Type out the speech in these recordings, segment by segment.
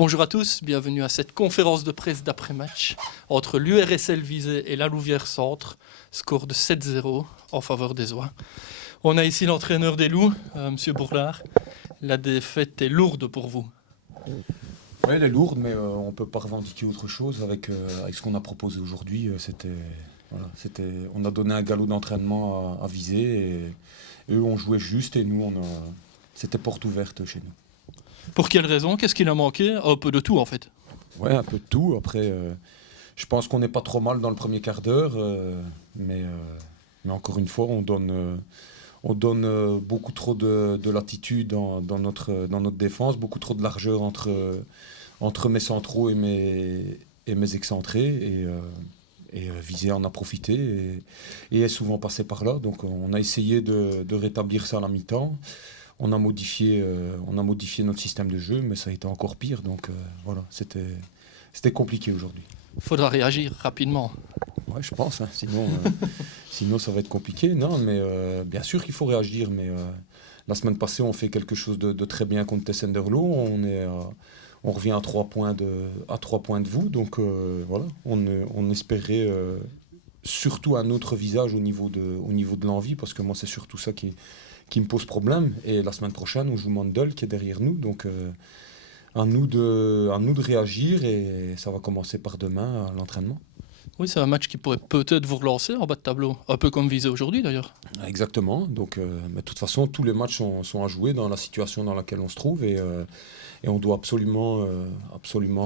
Bonjour à tous, bienvenue à cette conférence de presse d'après-match entre l'URSL Visé et la Louvière Centre. Score de 7-0 en faveur des Oies. On a ici l'entraîneur des Loups, Monsieur Bourlard. La défaite est lourde pour vous. Oui, elle est lourde, mais on ne peut pas revendiquer autre chose avec ce qu'on a proposé aujourd'hui. On a donné un galop d'entraînement à Visé et eux ont joué juste et nous, c'était porte ouverte chez nous. Pour quelle raison? Qu'est-ce qu'il a manqué? Un peu de tout en fait. Ouais, un peu de tout. Après, je pense qu'on n'est pas trop mal dans le premier quart d'heure, mais encore une fois, on donne beaucoup trop de latitude dans notre défense, beaucoup trop de largeur entre mes centraux et mes excentrés. Et Visé en a profité et est souvent passé par là. Donc on a essayé de rétablir ça à la mi-temps. On a modifié notre système de jeu, mais ça a été encore pire. Donc voilà, c'était compliqué aujourd'hui. Il faudra réagir rapidement. Ouais, je pense. Hein. Sinon, ça va être compliqué. Non, mais bien sûr qu'il faut réagir. Mais la semaine passée, on fait quelque chose de très bien contre Tessenderlo. On revient à 3 points de vous. Donc voilà, on espérait surtout un autre visage au niveau de l'envie, parce que moi, c'est surtout ça qui me pose problème. Et la semaine prochaine, on joue Mandel qui est derrière nous. Donc à nous de réagir, et ça va commencer par demain à l'entraînement. Oui, c'est un match qui pourrait peut-être vous relancer en bas de tableau. Un peu comme Visé aujourd'hui d'ailleurs. Exactement. Donc, mais de toute façon, tous les matchs sont à jouer dans la situation dans laquelle on se trouve. Et on doit absolument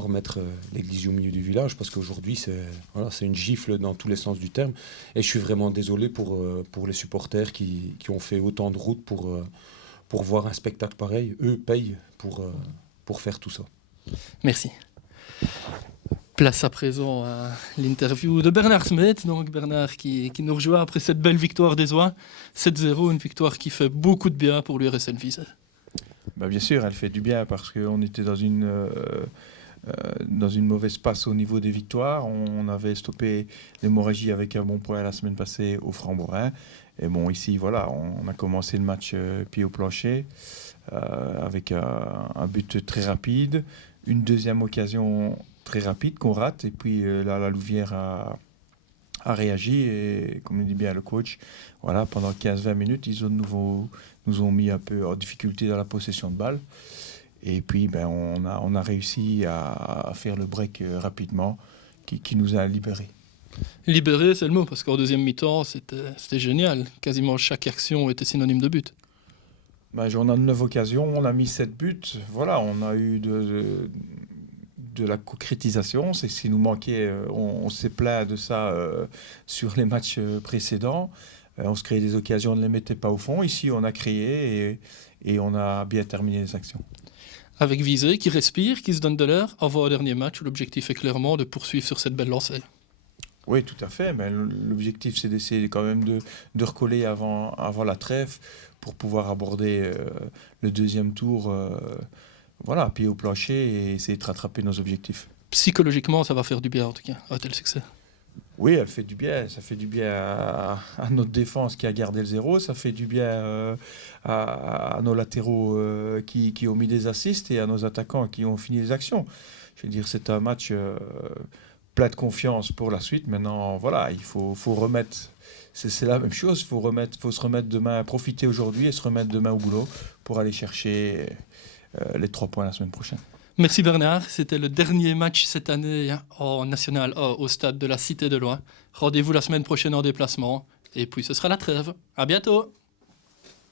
remettre l'église au milieu du village, parce qu'aujourd'hui, c'est une gifle dans tous les sens du terme. Et je suis vraiment désolé pour les supporters qui ont fait autant de route pour voir un spectacle pareil. Eux payent pour faire tout ça. Merci. Place à présent à l'interview de Bernard Smet. Donc Bernard qui nous rejoint après cette belle victoire des Oies. 7-0, une victoire qui fait beaucoup de bien pour l'URSL Visé. Bien sûr, elle fait du bien parce qu'on était dans une mauvaise passe au niveau des victoires. On avait stoppé l'hémorragie avec un bon point la semaine passée au Framboisin. Et bon, ici, voilà, on a commencé le match pied au plancher avec un but très rapide, une deuxième occasion très rapide qu'on rate. Et puis là, la Louvière a réagi et, comme le dit bien le coach, voilà, pendant 15-20 minutes, ils nous ont mis un peu en difficulté dans la possession de balle. Et puis, on a réussi à faire le break rapidement qui nous a libérés. Libéré, c'est le mot, parce qu'en deuxième mi-temps, c'était génial. Quasiment chaque action était synonyme de but. On a 9 occasions, on a mis 7 buts. Voilà, on a eu de la concrétisation, c'est ce qui nous manquait. On s'est plaint de ça sur les matchs précédents. On se créait des occasions, on ne les mettait pas au fond. Ici, on a créé et on a bien terminé les actions. Avec Visé qui respire, qui se donne de l'air, avant le dernier match où l'objectif est clairement de poursuivre sur cette belle lancée. Oui, tout à fait. Mais l'objectif, c'est d'essayer quand même de recoller avant la trêve pour pouvoir aborder le deuxième tour. Voilà, pied au plancher et essayer de rattraper nos objectifs. Psychologiquement, ça va faire du bien en tout cas, un tel succès. Oui, elle fait du bien. Ça fait du bien à notre défense qui a gardé le 0. Ça fait du bien à nos latéraux qui ont mis des assists et à nos attaquants qui ont fini les actions. Je veux dire, c'est un match plein de confiance pour la suite. Maintenant, voilà, il faut remettre... C'est la même chose. Il faut se remettre demain, profiter aujourd'hui et se remettre demain au boulot pour aller chercher les 3 points la semaine prochaine. Merci Bernard, c'était le dernier match cette année en National A au stade de la Cité de Loin. Rendez-vous la semaine prochaine en déplacement et puis ce sera la trêve. À bientôt.